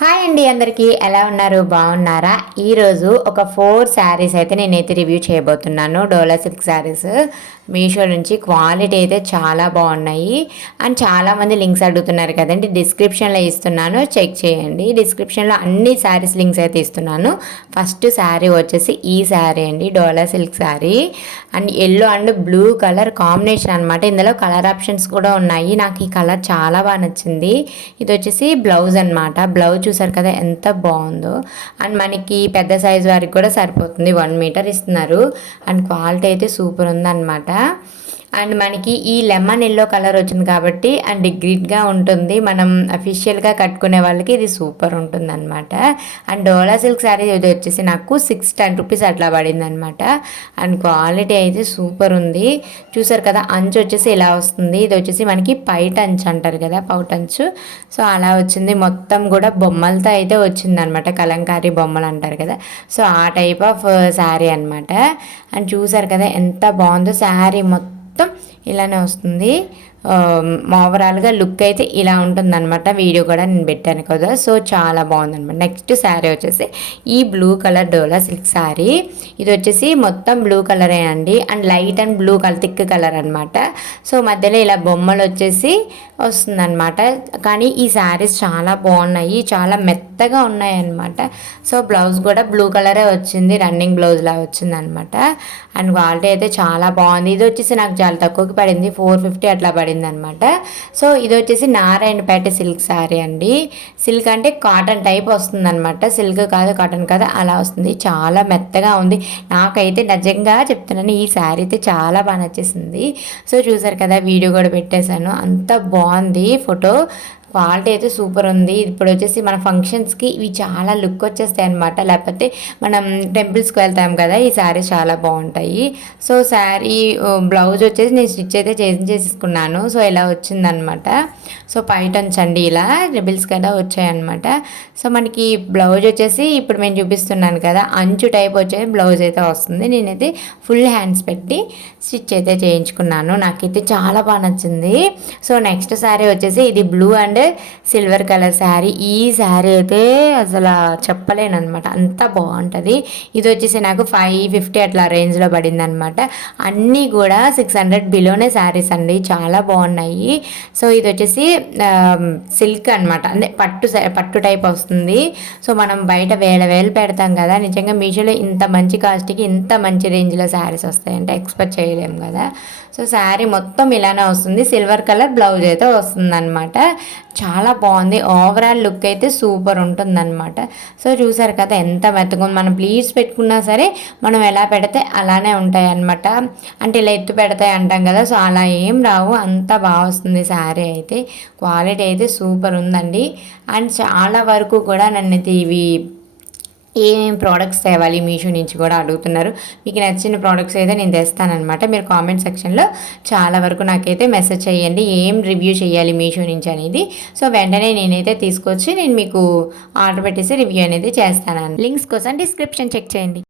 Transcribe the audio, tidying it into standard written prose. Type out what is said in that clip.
Hi అండి, అందరికీ ఎలా ఉన్నారు? బాగున్నారా? ఈరోజు ఒక 4 శారీస్ అయితే నేనైతే రివ్యూ చేయబోతున్నాను. డోలా సిల్క్ శారీస్ మీషో నుంచి. క్వాలిటీ అయితే చాలా బాగున్నాయి. అండ్ చాలామంది లింక్స్ అడుగుతున్నారు కదండి, డిస్క్రిప్షన్లో ఇస్తున్నాను, చెక్ చేయండి. డిస్క్రిప్షన్లో అన్ని శారీస్ లింక్స్ అయితే ఇస్తున్నాను. ఫస్ట్ శారీ వచ్చేసి ఈ శారీ అండి, Dola silk sari. And yellow and blue colour combination అనమాట. ఇందులో కలర్ ఆప్షన్స్ కూడా ఉన్నాయి. నాకు ఈ కలర్ చాలా బాగా నచ్చింది. ఇది వచ్చేసి బ్లౌజ్ అనమాట. బ్లౌజ్ చూసారు కదా ఎంత బాగుందో. అండ్ మనకి పెద్ద సైజ్ వారికి కూడా సరిపోతుంది. 1 మీటర్ ఇస్తున్నారు. అండ్ క్వాలిటీ అయితే సూపర్ ఉందన్నమాట. అండ్ మనకి ఈ లెమన్ ఎల్లో కలర్ వచ్చింది కాబట్టి అండ్ గ్రిడ్గా ఉంటుంది. మనం అఫీషియల్గా కట్టుకునే వాళ్ళకి ఇది సూపర్ ఉంటుంది అనమాట. అండ్ డోలా సిల్క్ శారీ ఇది వచ్చేసి నాకు 610 రూపీస్ అట్లా పడింది అనమాట. అండ్ క్వాలిటీ అయితే సూపర్ ఉంది. చూసారు కదా, అంచు వచ్చేసి ఇలా వస్తుంది. ఇది వచ్చేసి మనకి పైట అంచు అంటారు కదా, పౌటంచు. సో అలా వచ్చింది. మొత్తం కూడా బొమ్మలతో అయితే వచ్చింది అనమాట. కలంకారీ బొమ్మలు అంటారు కదా, సో ఆ టైప్ ఆఫ్ శారీ అనమాట. అండ్ చూసారు కదా ఎంత బాగుందో. శారీ మొత్తం ఇలానే వస్తుంది. ఓవరాల్గా లుక్ అయితే ఇలా ఉంటుందన్నమాట. వీడియో కూడా నేను పెట్టాను కదా, సో చాలా బాగుందన్నమాట. నెక్స్ట్ శారీ వచ్చేసి ఈ బ్లూ కలర్ డోలా సిల్క్ శారీ. ఇది వచ్చేసి మొత్తం బ్లూ కలరే అండి. And light and blue colour, thick colour అనమాట. సో మధ్యలో ఇలా బొమ్మలు వచ్చేసి వస్తుందన్నమాట. కానీ ఈ శారీస్ చాలా బాగున్నాయి, చాలా మెత్తగా ఉన్నాయి అనమాట. సో బ్లౌజ్ కూడా బ్లూ కలరే వచ్చింది, రన్నింగ్ బ్లౌజ్ లా వచ్చింది అనమాట. అండ్ క్వాలిటీ అయితే చాలా బాగుంది. ఇది వచ్చేసి నాకు చాలా తక్కువకి పడింది, 450 అట్లా పడింది అనమాట. సో ఇది వచ్చేసి నారాయణపేట సిల్క్ శారీ అండి. సిల్క్ అంటే కాటన్ టైప్ వస్తుంది అనమాట. సిల్క్ కాదు, కాటన్ కాదు, అలా వస్తుంది. చాలా మెత్తగా ఉంది. నాకైతే నిజంగా చెప్తున్నాను, ఈ శారీ అయితే చాలా బాగా నచ్చేసింది. సో చూసారు కదా, వీడియో కూడా పెట్టేశాను. అంత బాగుంది ఫోటో. క్వాలిటీ అయితే సూపర్ ఉంది. ఇప్పుడు వచ్చేసి మన ఫంక్షన్స్కి ఇవి చాలా లుక్ వచ్చేస్తాయి అనమాట. లేకపోతే మనం టెంపుల్స్కి వెళ్తాం కదా, ఈ శారీస్ చాలా బాగుంటాయి. సో శారీ బ్లౌజ్ వచ్చేసి నేను స్టిచ్ అయితే చేసేసుకున్నాను. సో ఇలా వచ్చిందనమాట. సో పైటంచండి ఇలా రిబిల్స్ కదా వచ్చాయన్నమాట. సో మనకి బ్లౌజ్ వచ్చేసి ఇప్పుడు నేను చూపిస్తున్నాను కదా, అంచు టైప్ వచ్చే బ్లౌజ్ అయితే వస్తుంది. నేనైతే ఫుల్ హ్యాండ్స్ పెట్టి స్టిచ్ అయితే చేయించుకున్నాను. నాకైతే చాలా బాగా నచ్చింది. సో నెక్స్ట్ శారీ వచ్చేసి ఇది blue and silver colour sari. ఈ శారీ అయితే అసలు చెప్పలేను అనమాట, అంత బాగుంటుంది. ఇది వచ్చేసి నాకు 550 అట్లా రేంజ్లో పడింది అనమాట. అన్నీ కూడా 600 బిలోనే శారీస్ అండి, చాలా బాగున్నాయి. సో ఇది వచ్చేసి సిల్క్ అనమాట, అంటే పట్టు టైప్ వస్తుంది. సో మనం బయట వేలు పెడతాం కదా, నిజంగా మీషోలో ఇంత మంచి కాస్ట్కి ఇంత మంచి రేంజ్లో శారీస్ వస్తాయంటే ఎక్స్పెక్ట్ చేయలేము కదా. సో శారీ మొత్తం ఇలానే వస్తుంది. సిల్వర్ కలర్ బ్లౌజ్ అయితే వస్తుంది అనమాట. చాలా బాగుంది. ఓవరాల్ లుక్ అయితే సూపర్ ఉంటుందన్నమాట. సో చూసారు కదా ఎంత మెత్తగా మనం ప్లీట్స్ పెట్టుకున్నా సరే మనం ఎలా పెడితే అలానే ఉంటాయి అన్నమాట. అంటే ఇలా ఎత్తు పెడతాయి అంటాం కదా, సో అలా ఏం రావు, అంత బాగా వస్తుంది శారీ అయితే. క్వాలిటీ అయితే సూపర్ ఉందండి. అండ్ చాలా వరకు కూడా నన్ను ఇవి ఏమేమి ప్రోడక్ట్స్ తేవాలి మీషో నుంచి కూడా అడుగుతున్నారు. మీకు నచ్చిన ప్రోడక్ట్స్ అయితే నేను తెస్తానమాట. మీరు కామెంట్ సెక్షన్లో చాలా వరకు నాకైతే మెసేజ్ చేయండి, ఏం రివ్యూ చేయాలి మీషో నుంచి అనేది. సో వెంటనే నేనైతే తీసుకొచ్చి నేను మీకు ఆర్డర్ పెట్టేసి రివ్యూ అనేది చేస్తాను. లింక్స్ కోసం డిస్క్రిప్షన్ చెక్ చేయండి.